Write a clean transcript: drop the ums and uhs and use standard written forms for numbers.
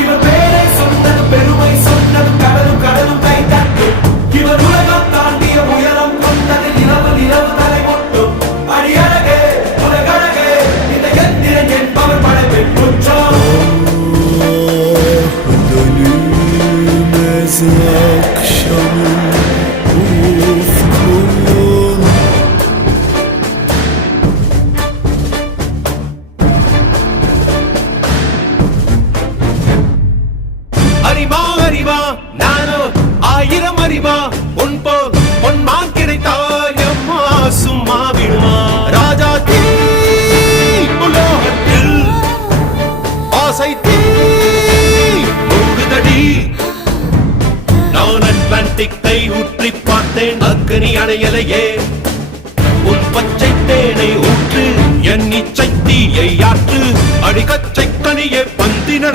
இவர் பேரை சொன்னது பெருமை சொன்னது கடலும் கடலும் கை தட்டும் இவர் உலகம் தாண்டிய உயரம் கொண்டது நிலவு நிலவு தலை மொட்டும் அடியழகே உலகழகே இந்த எந்திரன் என்பவர் படைப்பின் குற்றம் அறிவா அறிவா நானோ ஆயிரம் அறிவா உன் போல் பொன்மான் கிடைத்தாயம்மா சும்மா விடுமா ராஜா தீ உலோகத்தில் ஆசை தீ மூடுதடி நான் அட்லாண்டிக்கை ஊற்றி பார்த்தேன் அக்கனி அணையலையே உன் பச்சை தேனை ஊற்று என் இச்சை தீயை ஆற்று அடிக்கச்சை கனியே பந்தி நட